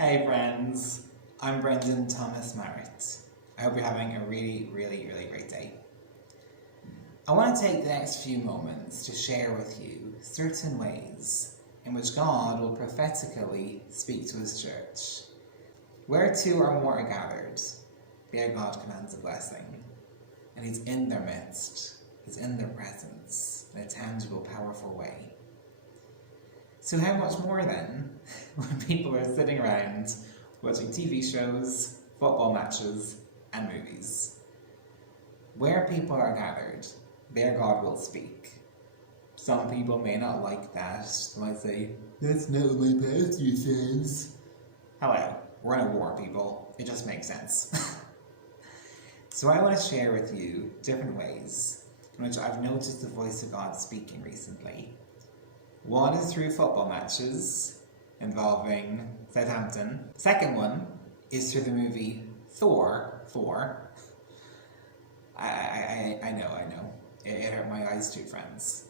Hey friends, I'm Brendan Thomas Marrett. I hope you're having a really great day. I want to take the next few moments to share with you certain ways in which God will prophetically speak to His church. Where two or more are gathered, there God commands a blessing, and He's in their midst, He's in their presence, in a tangible, powerful way. So how much more then, when people are sitting around watching TV shows, football matches, and movies? Where people are gathered, there God will speak. Some people may not like that. They might say, "That's not what my pastor says." Hello, we're in a war, people. It just makes sense. So I want to share with you different ways in which I've noticed the voice of God speaking recently. One is through football matches involving Southampton. The second one is through the movie Thor. I know. It hurt my eyes too, friends.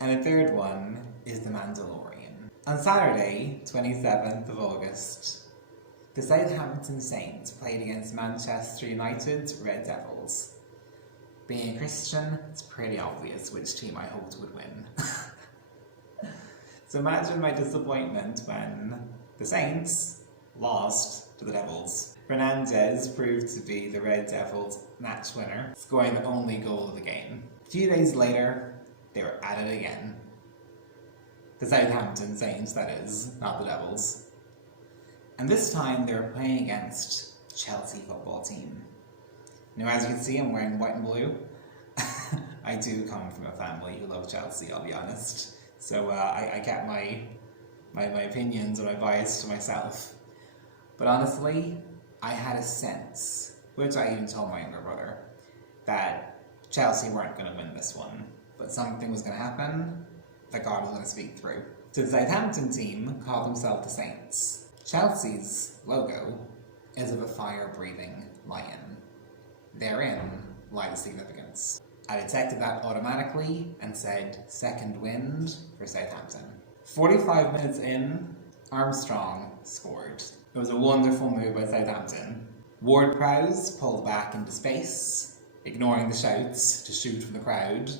And the third one is The Mandalorian. On Saturday, 27th of August, the Southampton Saints played against Manchester United's Red Devils. Being a Christian, it's pretty obvious which team I hoped would win. So imagine my disappointment when the Saints lost to the Devils. Fernandez proved to be the Red Devils' match winner, scoring the only goal of the game. A few days later, they were at it again. The Southampton Saints, that is, not the Devils. And this time they were playing against the Chelsea football team. Now, as you can see, I'm wearing white and blue. I do come from a family who love Chelsea, I'll be honest. So I kept my opinions and my bias to myself. But honestly, I had a sense, which I even told my younger brother, that Chelsea weren't going to win this one. But something was going to happen that God was going to speak through. So the Southampton team called themselves the Saints. Chelsea's logo is of a fire-breathing lion. Therein lies significance. I detected that automatically and said, second wind for Southampton. 45 minutes in, Armstrong scored. It was a wonderful move by Southampton. Ward-Prowse pulled back into space, ignoring the shouts to shoot from the crowd,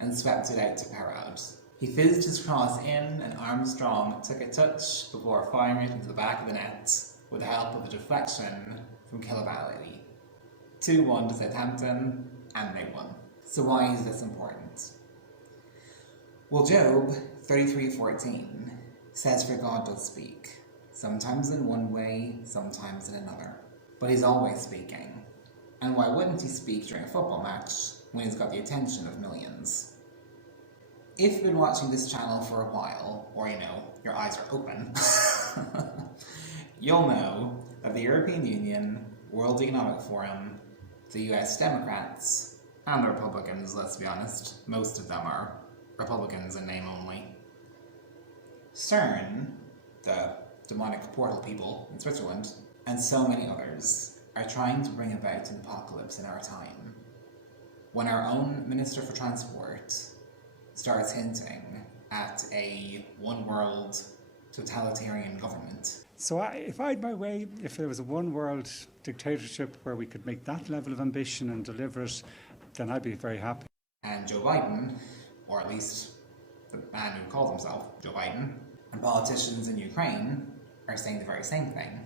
and swept it out to Perraud. He fizzed his cross in, and Armstrong took a touch before firing it into the back of the net with the help of a deflection from Koulibaly. 2-1 to Southampton, and they won. So why is this important? Well, Job 33:14 says, "For God does speak, sometimes in one way, sometimes in another. But He's always speaking. And why wouldn't He speak during a football match when He's got the attention of millions?" If you've been watching this channel for a while, or your eyes are open, you'll know that the European Union, World Economic Forum, the US Democrats, and the Republicans, let's be honest, most of them are Republicans in name only. CERN, the demonic portal people in Switzerland, and so many others are trying to bring about an apocalypse in our time. When our own Minister for Transport starts hinting at a one-world totalitarian government. So if I had my way, if there was a one-world dictatorship where we could make that level of ambition and deliver it, then I'd be very happy. And Joe Biden, or at least the man who calls himself Joe Biden, and politicians in Ukraine are saying the very same thing.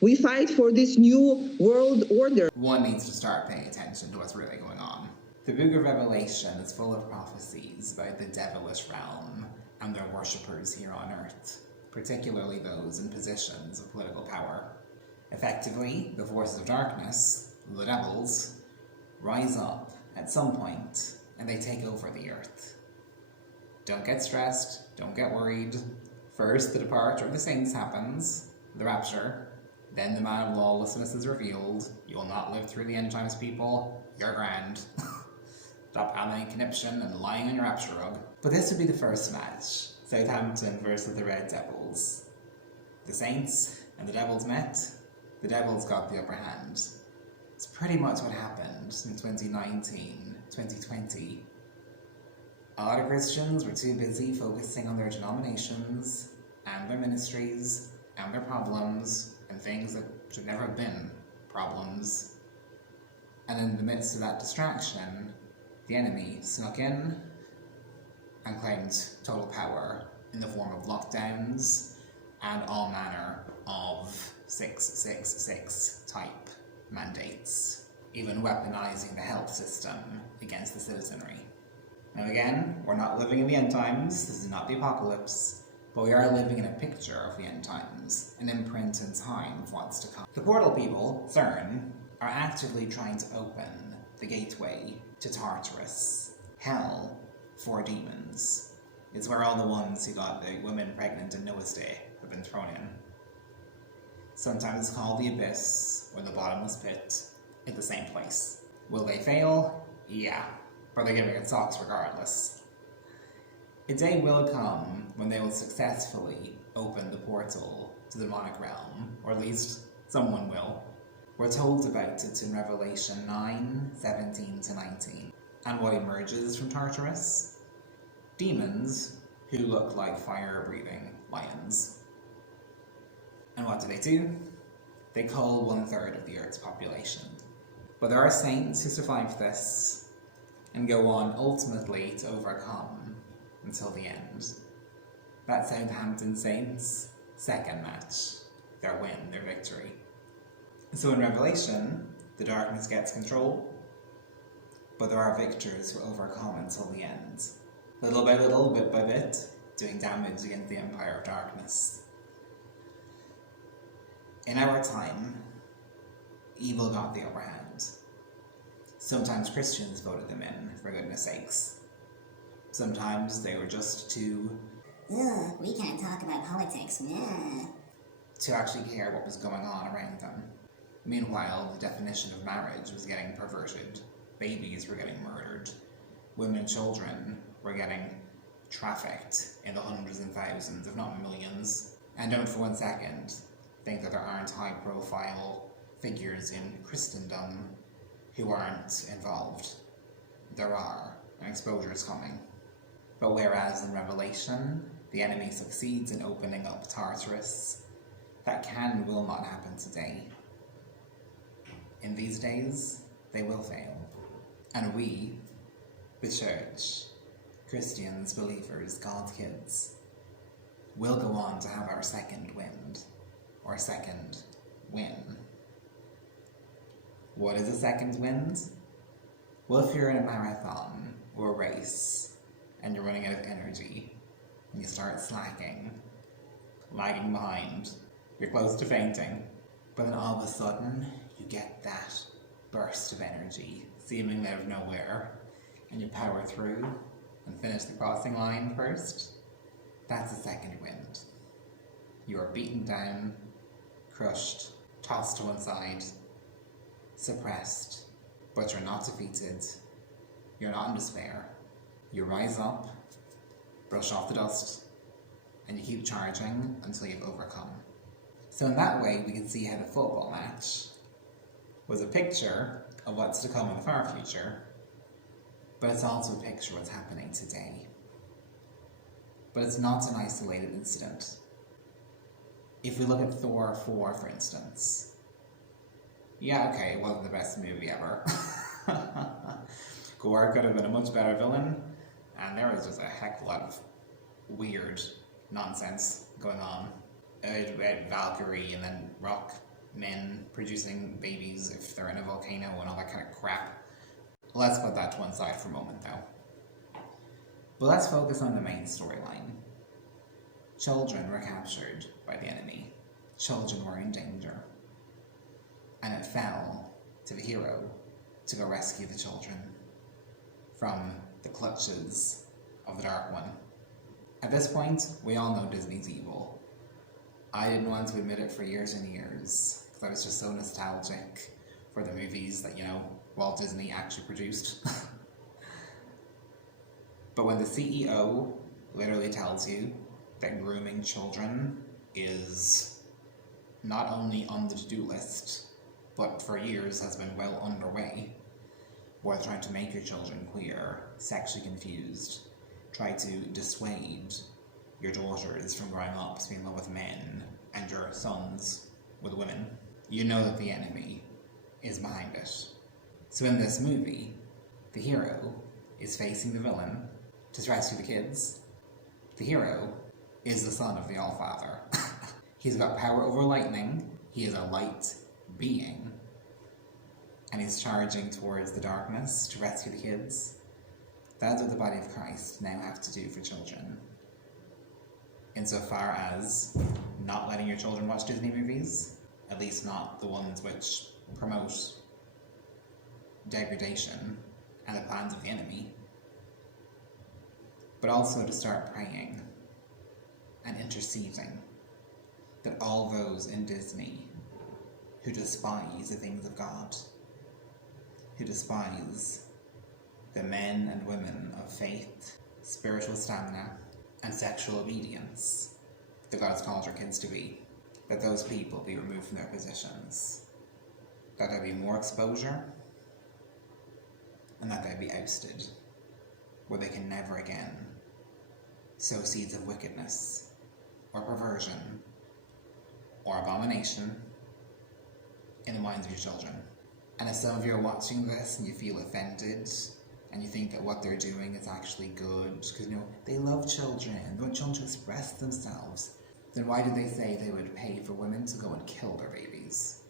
We fight for this new world order. One needs to start paying attention to what's really going on. The book of Revelation is full of prophecies about the devilish realm and their worshippers here on earth, particularly those in positions of political power. Effectively, the forces of darkness, the devils, rise up at some point and they take over the earth. Don't get stressed, don't get worried. First, the departure of the saints happens, the rapture, then the man of lawlessness is revealed. You will not live through the end times, people. You're grand. Stop adding conniption and lying on your rapture rug. But this would be the first match, Southampton versus the Red Devils. The Saints and the Devils met. The Devils got the upper hand. It's pretty much what happened in 2019, 2020. A lot of Christians were too busy focusing on their denominations and their ministries and their problems and things that should never have been problems. And in the midst of that distraction, the enemy snuck in and claimed total power in the form of lockdowns and all manner of 666 type mandates, even weaponizing the health system against the citizenry. Now again, we're not living in the end times, this is not the apocalypse, but we are living in a picture of the end times, an imprint in time of what's to come. The portal people, CERN, are actively trying to open the gateway to Tartarus, hell for demons. It's where all the ones who got the women pregnant in Noah's Day have been thrown in. Sometimes it's called the abyss or the bottomless pit, in the same place. Will they fail? Yeah, but they're giving it socks regardless. A day will come when they will successfully open the portal to the demonic realm, or at least someone will. We're told about it in Revelation 9:17-19. And what emerges from Tartarus? Demons who look like fire-breathing lions. And what do? They cull 1/3 of the Earth's population. But there are saints who survive this and go on ultimately to overcome until the end. That Southampton Saints' second match, their win, their victory. So in Revelation, the darkness gets control, but there are victors who overcome until the end. Little by little, bit by bit, doing damage against the Empire of Darkness. In our time, evil got the upper hand. Sometimes Christians voted them in, for goodness sakes. Sometimes they were just too... Ugh, we can't talk about politics, meh. To actually care what was going on around them. Meanwhile, the definition of marriage was getting perverted. Babies were getting murdered. Women and children were getting trafficked in the hundreds and thousands, if not millions. And don't for one second think that there aren't high-profile figures in Christendom who aren't involved. There are, and exposure is coming. But whereas in Revelation, the enemy succeeds in opening up Tartarus, that can and will not happen today. In these days, they will fail. And we, the church, Christians, believers, God's kids, will go on to have our second wind, or second win. What is a second wind? Well, if you're in a marathon or a race, and you're running out of energy, and you start slacking, lagging behind, you're close to fainting, but then all of a sudden, you get that burst of energy, seemingly out of nowhere, and you power through and finish the crossing line first. That's a second wind. You are beaten down, crushed, tossed to one side, suppressed, but you're not defeated. You're not in despair. You rise up, brush off the dust, and you keep charging until you've overcome. So in that way, we can see how the football match was a picture of what's to come in the far future, but it's also a picture of what's happening today. But it's not an isolated incident. If we look at Thor 4, for instance, yeah, okay, it wasn't the best movie ever. Gore could have been a much better villain, and there was just a heck of a lot of weird nonsense going on. Valkyrie and then rock men producing babies if they're in a volcano and all that kind of crap. Let's put that to one side for a moment though. But let's focus on the main storyline. Children were captured by the enemy. Children were in danger. And it fell to the hero to go rescue the children from the clutches of the Dark One. At this point, we all know Disney's evil. I didn't want to admit it for years and years, because I was just so nostalgic for the movies that, Walt Disney actually produced. But when the CEO literally tells you that grooming children is not only on the to-do list, but for years has been well underway, where they're trying to make your children queer, sexually confused, try to dissuade your daughters from growing up to be in love with men, and your sons with women, you know that the enemy is behind it. So in this movie, the hero is facing the villain to rescue the kids. The hero is the son of the All-Father. He's got power over lightning, he is a light being, and he's charging towards the darkness to rescue the kids. That's what the body of Christ now have to do for children. Insofar as not letting your children watch Disney movies, at least not the ones which promote degradation and the plans of the enemy, but also to start praying and interceding that all those in Disney who despise the things of God, who despise the men and women of faith, spiritual stamina, and sexual obedience that God has called our kids to be, that those people be removed from their positions, that there be more exposure, and that they be ousted, where they can never again sow seeds of wickedness, or perversion, or abomination in the minds of your children. And if some of you are watching this and you feel offended, and you think that what they're doing is actually good, because they love children, they want children to express themselves, then why did they say they would pay for women to go and kill their babies?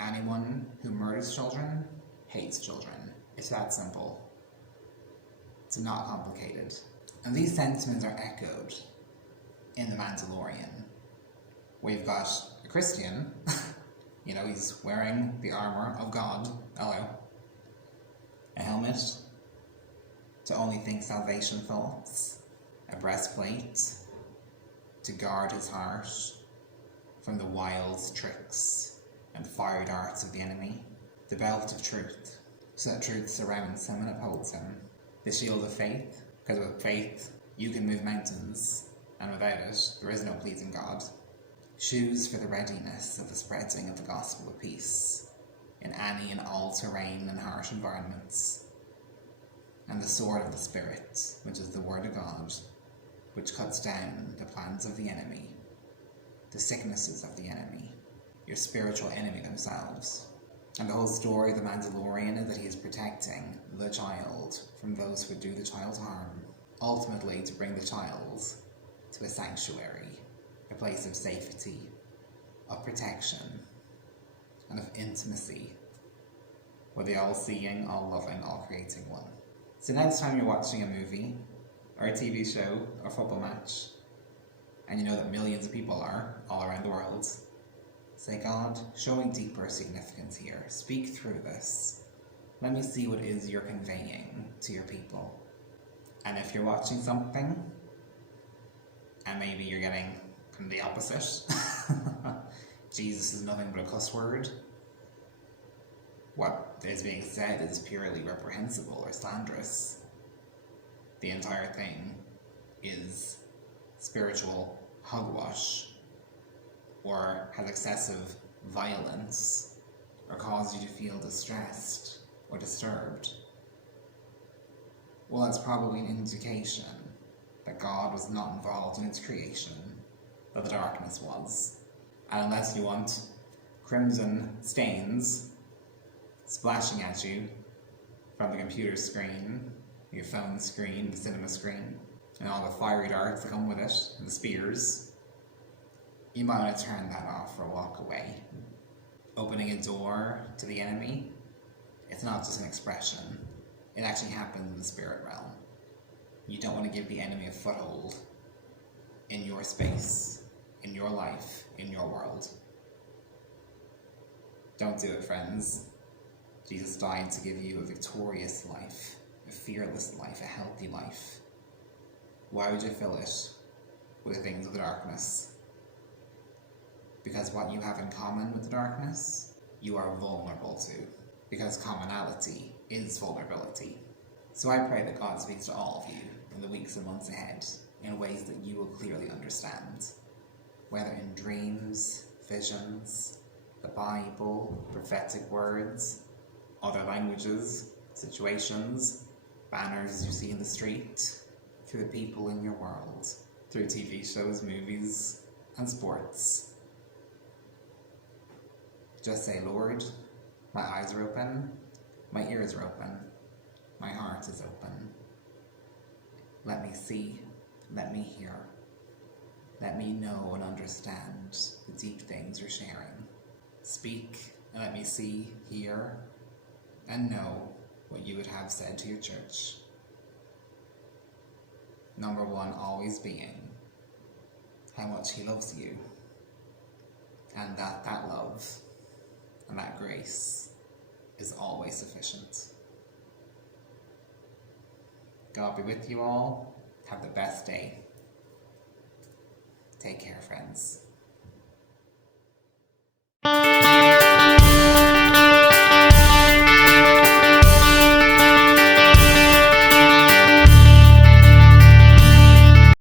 Anyone who murders children hates children. It's that simple. It's not complicated. And these sentiments are echoed in The Mandalorian, where you've got a Christian, he's wearing the armor of God, hello, a helmet to only think salvation thoughts, a breastplate to guard his heart from the wiles, tricks, and fiery darts of the enemy, the belt of truth, so that truth surrounds him and upholds him, the shield of faith, because with faith you can move mountains, and without it there is no pleasing God, shoes for the readiness of the spreading of the gospel of peace in any and all terrain and harsh environments, and the sword of the Spirit, which is the word of God, which cuts down the plans of the enemy, the sicknesses of the enemy, your spiritual enemy themselves. And the whole story of the Mandalorian is that he is protecting the child from those who would do the child harm, ultimately to bring the child to a sanctuary, a place of safety, of protection, and of intimacy, where the all-seeing, all-loving, all-creating one. So next time you're watching a movie, or a TV show, or football match, and you know that millions of people are all around the world, say, God, show me deeper significance here. Speak through this. Let me see what it is you're conveying to your people. And if you're watching something, and maybe you're getting kind of the opposite, Jesus is nothing but a cuss word, what is being said is purely reprehensible or slanderous, the entire thing is spiritual hogwash, or has excessive violence, or cause you to feel distressed or disturbed, well, that's probably an indication that God was not involved in its creation, that the darkness was. And unless you want crimson stains splashing at you from the computer screen, your phone screen, the cinema screen, and all the fiery darts that come with it, and the spears, you might want to turn that off or walk away. Opening a door to the enemy, it's not just an expression. It actually happens in the spirit realm. You don't want to give the enemy a foothold in your space, in your life, in your world. Don't do it, friends. Jesus died to give you a victorious life, a fearless life, a healthy life. Why would you fill it with the things of the darkness? Because what you have in common with the darkness, you are vulnerable to. Because commonality is vulnerability. So I pray that God speaks to all of you in the weeks and months ahead in ways that you will clearly understand, whether in dreams, visions, the Bible, prophetic words, other languages, situations, banners you see in the street, through the people in your world, through TV shows, movies, and sports. Just say, Lord, my eyes are open, my ears are open, my heart is open. Let me see, let me hear, let me know and understand the deep things you're sharing. Speak and let me see, hear, and know what you would have said to your church. Number one always being how much he loves you, and that love and that grace is always sufficient. God be with you all. Have the best day. Take care, friends.